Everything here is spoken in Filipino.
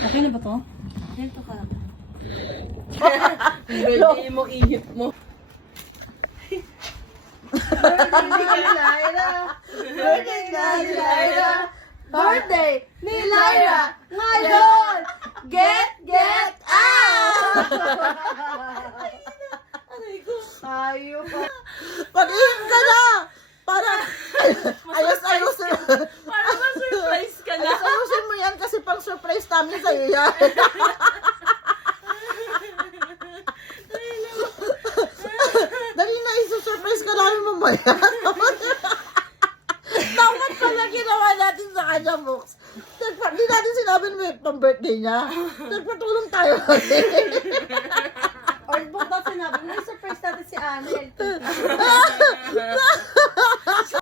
Okay na ba to? Dito ka. Birthday mo, ihip mo. Birthday ni Lyra. Birthday ni Lyra. Birthday ni Lyra. Ngayon, get out! Aray ko. Tayo pa. Pag-iing ka na! Para, ayos-ayosin. Para ma-surprise ka na. Ayos-ayosin mo yan kasi pang surprise namin sa'yo yan. Dali na, isusurprise ka namin mamaya. Dapat pala ginawa natin sa kanya, Mox. Hindi natin sinabi na may pang-birthday niya. Nagpatulong tayo kasi. Or bukod sinabi, may surprise natin si Ana.